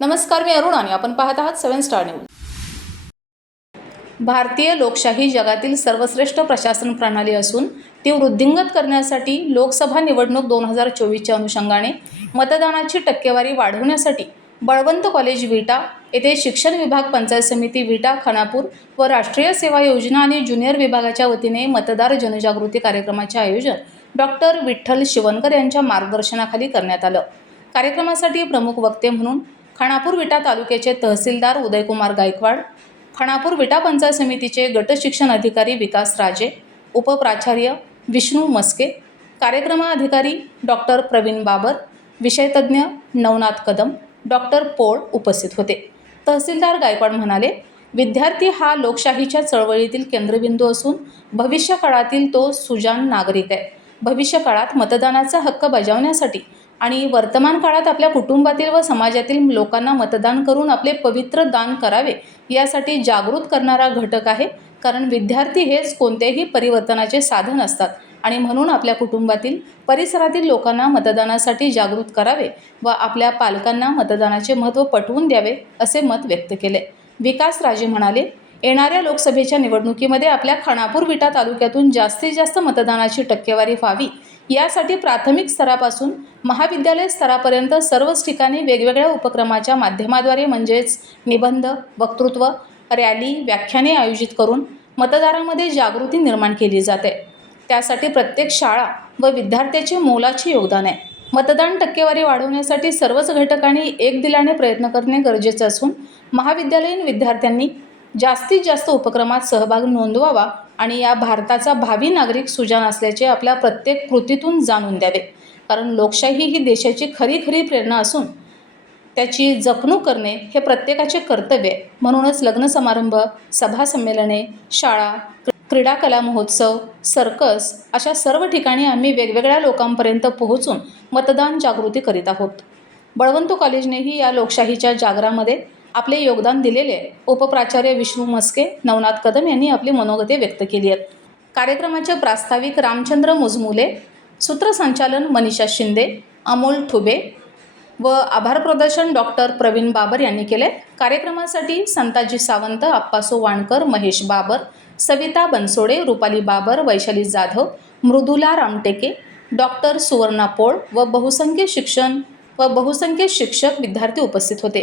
नमस्कार मी अरुण आणि आपण पाहत आहात सेवन स्टार न्यूज. भारतीय लोकशाही जगातील सर्वश्रेष्ठ प्रशासन प्रणाली असून ती वृद्धिंगत करण्यासाठी लोकसभा निवडणूक दोन हजार चोवीसच्या अनुषंगाने मतदानाची टक्केवारी वाढवण्यासाठी बळवंत कॉलेज विटा येथे शिक्षण विभाग पंचायत समिती विटा खानापूर व राष्ट्रीय सेवा योजना आणि ज्युनियर विभागाच्या वतीने मतदार जनजागृती कार्यक्रमाचे आयोजन डॉक्टर विठ्ठल शिवनकर यांच्या मार्गदर्शनाखाली करण्यात आलं. कार्यक्रमासाठी प्रमुख वक्ते म्हणून खाणापूर विटा तालुक्याचे तहसीलदार उदयकुमार गायकवाड खाणापूर विटा पंचायत समितीचे गट शिक्षण अधिकारी विकास राजे उपप्राचार्य विष्णू मस्के कार्यक्रमाधिकारी डॉक्टर प्रवीण बाबर विषयतज्ञ नवनाथ कदम डॉक्टर पोळ उपस्थित होते. तहसीलदार गायकवाड म्हणाले विद्यार्थी हा लोकशाहीच्या चळवळीतील केंद्रबिंदू असून भविष्य काळातील तो सुजान नागरिक आहे. भविष्य काळात मतदानाचा हक्क बजावण्यासाठी आणि वर्तमान काळात आपल्या कुटुंबातील व समाजातील लोकांना मतदान करून आपले पवित्र दान करावे यासाठी जागृत करणारा घटक आहे. कारण विद्यार्थी हेच कोणत्याही परिवर्तनाचे साधन असतात. आणि म्हणून आपल्या कुटुंबातील परिसरातील लोकांना मतदानासाठी जागृत करावे व आपल्या पालकांना मतदानाचे महत्त्व पटवून द्यावे असे मत व्यक्त केले. विकास राजे म्हणाले येणाऱ्या लोकसभेच्या निवडणुकीमध्ये आपल्या खानापूर विटा तालुक्यातून जास्तीत जास्त मतदानाची टक्केवारी व्हावी. यासाठी प्राथमिक स्तरापासून महाविद्यालय स्तरापर्यंत सर्वच ठिकाणी वेगवेगळ्या उपक्रमाच्या माध्यमाद्वारे म्हणजेच निबंध वक्तृत्व रॅली व्याख्याने आयोजित करून मतदारामध्ये जागृती निर्माण केली जाते. त्यासाठी प्रत्येक शाळा व विद्यार्थ्याचे मोलाचे योगदान आहे. मतदान टक्केवारी वाढवण्यासाठी सर्वच घटकांनी एक दिलाने प्रयत्न करणे गरजेचे असून महाविद्यालयीन विद्यार्थ्यांनी जास्तीत जास्त उपक्रमात सहभाग नोंदवावा आणि या भारताचा भावी नागरिक सुजान असल्याचे आपल्या प्रत्येक कृतीतून जाणून द्यावे. कारण लोकशाही ही देशाची खरी खरी प्रेरणा असून त्याची जपणूक करणे हे प्रत्येकाचे कर्तव्य आहे. म्हणूनच लग्न समारंभ सभा संमेलने शाळा क्रीडा कला महोत्सव सर्कस अशा सर्व ठिकाणी आम्ही वेगवेगळ्या लोकांपर्यंत पोहोचून मतदान जागृती करीत आहोत. बळवंत कॉलेजनेही या लोकशाहीच्या जागरामध्ये आपले योगदान दिलेले उपप्राचार्य विष्णू मस्के नवनाथ कदम यांनी आपली मनोगते व्यक्त केली आहेत. कार्यक्रमाचे प्रास्ताविक रामचंद्र मुजमुले सूत्रसंचालन मनीषा शिंदे अमोल ठुबे व आभार प्रदर्शन डॉक्टर प्रवीण बाबर यांनी केले. कार्यक्रमासाठी संताजी सावंत आप्पासो वाणकर महेश बाबर सविता बनसोडे रुपाली बाबर वैशाली जाधव मृदुला रामटेके डॉक्टर सुवर्णा पोळ व बहुसंख्य शिक्षण व बहुसंख्य शिक्षक विद्यार्थी उपस्थित होते.